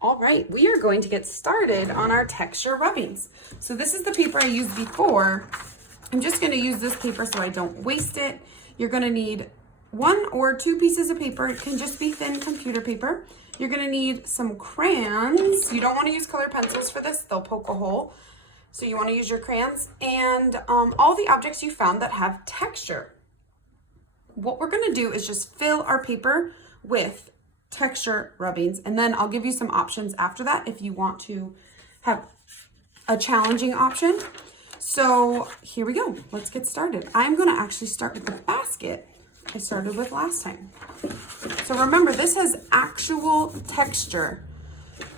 All right, we are going to get started on our texture rubbings. So this is the paper I used before. I'm just going to use this paper so I don't waste it. You're going to need 1 or 2 pieces of paper. It can just be thin computer paper. You're going to need some crayons. You don't want to use colored pencils for this. They'll poke a hole. So you want to use your crayons and all the objects you found that have texture. What we're going to do is just fill our paper with texture rubbings, and then I'll give you some options after that if you want to have a challenging option. So here we go. Let's get started. I'm going to actually start with the basket I started with last time. So remember, this has actual texture.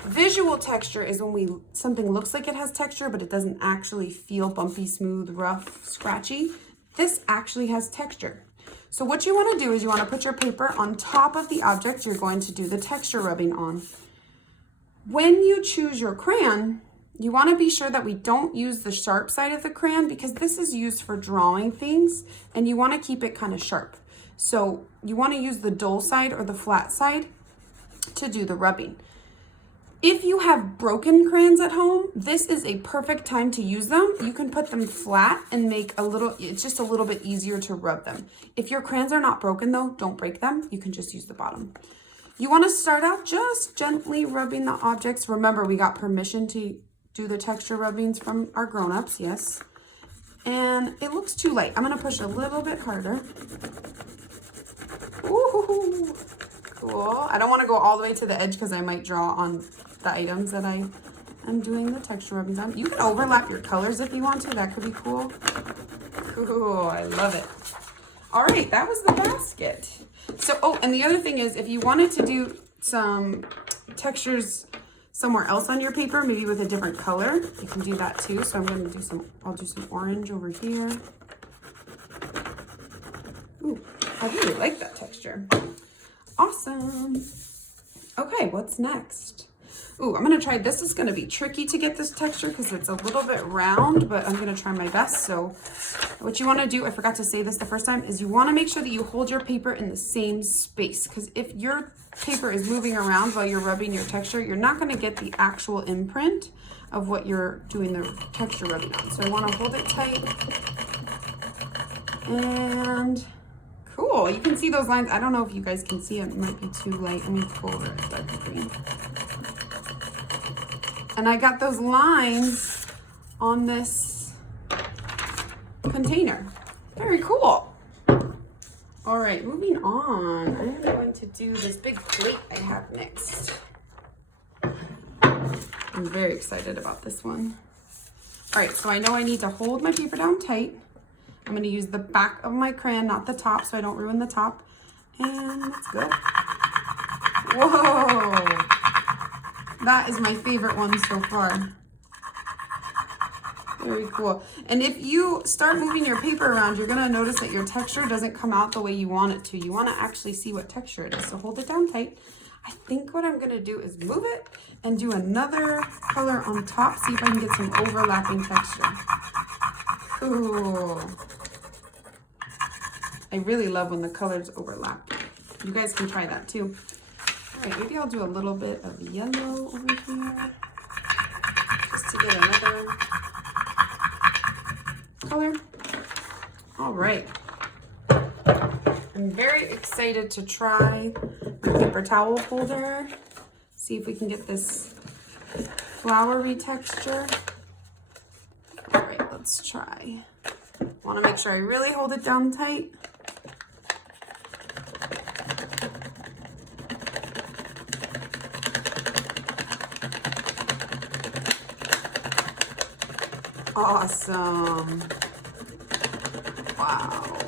Visual texture is when something looks like it has texture, but it doesn't actually feel bumpy, smooth, rough, scratchy. This actually has texture. So what you want to do is you want to put your paper on top of the object you're going to do the texture rubbing on. When you choose your crayon, you want to be sure that we don't use the sharp side of the crayon because this is used for drawing things and you want to keep it kind of sharp. So you want to use the dull side or the flat side to do the rubbing. If you have broken crayons at home, this is a perfect time to use them. You can put them flat and make it's just a little bit easier to rub them. If your crayons are not broken though, don't break them. You can just use the bottom. You want to start out just gently rubbing the objects. Remember, we got permission to do the texture rubbings from our grown-ups, yes. And it looks too light. I'm going to push a little bit harder. Ooh, cool. I don't want to go all the way to the edge because I might draw on the items that I am doing the texture rubbings on. You can overlap your colors if you want to. That could be cool. Cool, I love it. All right, that was the basket. So, oh, and the other thing is if you wanted to do some textures somewhere else on your paper, maybe with a different color, you can do that too. So I'm going to do I'll do some orange over here. Ooh, I really like that texture. Awesome. Okay, what's next? Ooh, I'm gonna try, this is gonna be tricky to get this texture because it's a little bit round, but I'm gonna try my best. So what you wanna do, I forgot to say this the first time, is you wanna make sure that you hold your paper in the same space, because if your paper is moving around while you're rubbing your texture, you're not gonna get the actual imprint of what you're doing the texture rubbing on. So I wanna hold it tight. And cool, you can see those lines. I don't know if you guys can see it, it might be too light. Let me go over it, dark green. And I got those lines on this container. Very cool. All right, moving on. I'm going to do this big plate I have next. I'm very excited about this one. All right, so I know I need to hold my paper down tight. I'm going to use the back of my crayon, not the top, so I don't ruin the top. And let's go. Whoa! That is my favorite one so far. Very cool. And if you start moving your paper around, you're going to notice that your texture doesn't come out the way you want it to. You want to actually see what texture it is. So hold it down tight. I think what I'm going to do is move it and do another color on top. See if I can get some overlapping texture. Cool. I really love when the colors overlap. You guys can try that too. All right, maybe I'll do a little bit of yellow over here, just to get another color. All right. I'm very excited to try the paper towel holder. See if we can get this flowery texture. All right, let's try. Want to make sure I really hold it down tight. Awesome. Wow.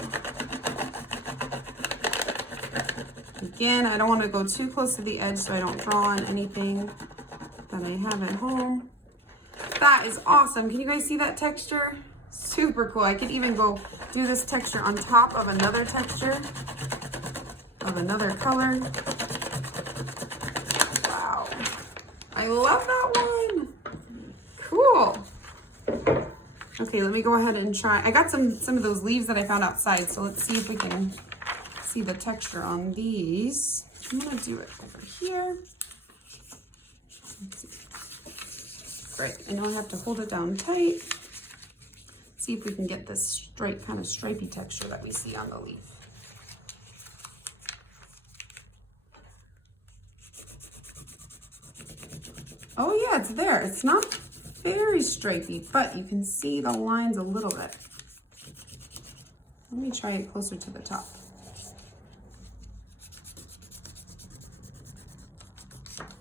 Again, I don't want to go too close to the edge so I don't draw on anything that I have at home. That is awesome. Can you guys see that texture? Super cool. I could even go do this texture on top of another texture of another color. Wow. I love that one. Cool. Okay, let me go ahead and try. I got some of those leaves that I found outside, so let's see if we can see the texture on these. I'm gonna do it over here. Let's see. Great, I know I have to hold it down tight. See if we can get this straight, kind of stripy texture that we see on the leaf. Oh yeah, it's there. It's not very stripy, but you can see the lines a little bit. Let me try it closer to the top.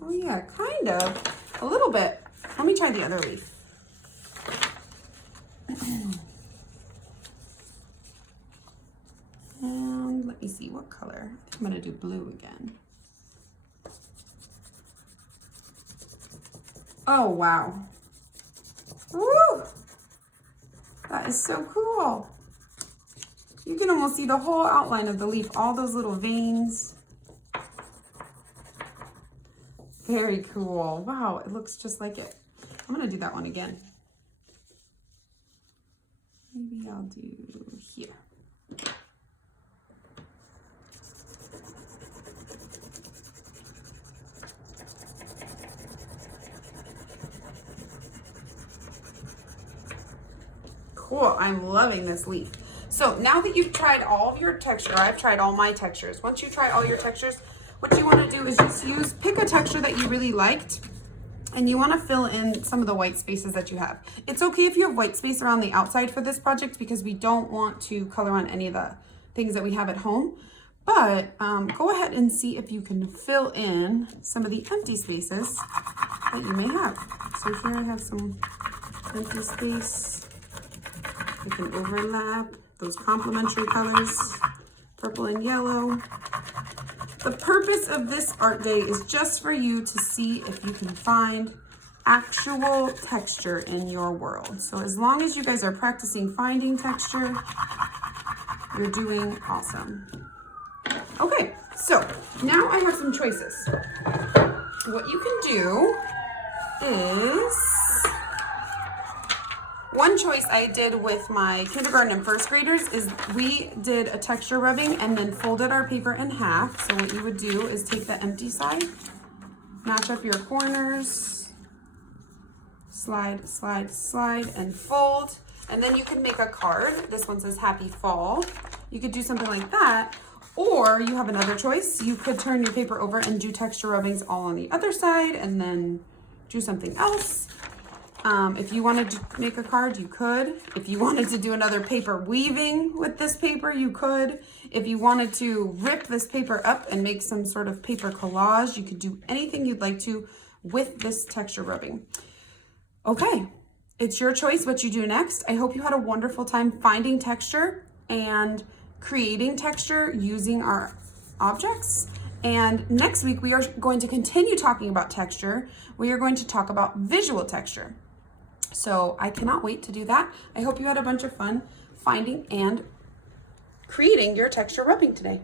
Oh yeah, kind of, a little bit. Let me try the other leaf. And let me see what color. I think I'm gonna do blue again. Oh wow. Woo! That is so cool. You can almost see the whole outline of the leaf, all those little veins. Very cool. Wow, it looks just like it. I'm gonna do that one again. Maybe I'll do here. Cool, I'm loving this leaf. So now that you've tried all of your texture, I've tried all my textures. Once you try all your textures, what you want to do is just pick a texture that you really liked, and you want to fill in some of the white spaces that you have. It's okay if you have white space around the outside for this project because we don't want to color on any of the things that we have at home. But go ahead and see if you can fill in some of the empty spaces that you may have. So here I have some empty space. We can overlap those complementary colors, purple and yellow. The purpose of this art day is just for you to see if you can find actual texture in your world. So as long as you guys are practicing finding texture, you're doing awesome. Okay, so now I have some choices. What you can do is, one choice I did with my kindergarten and first graders is we did a texture rubbing and then folded our paper in half. So what you would do is take the empty side, match up your corners, slide, slide, slide, and fold. And then you can make a card. This one says Happy Fall. You could do something like that. Or you have another choice. You could turn your paper over and do texture rubbings all on the other side and then do something else. If you wanted to make a card, you could. If you wanted to do another paper weaving with this paper, you could. If you wanted to rip this paper up and make some sort of paper collage, you could do anything you'd like to with this texture rubbing. Okay, it's your choice what you do next. I hope you had a wonderful time finding texture and creating texture using our objects. And next week, we are going to continue talking about texture. We are going to talk about visual texture. So I cannot wait to do that. I hope you had a bunch of fun finding and creating your texture rubbing today.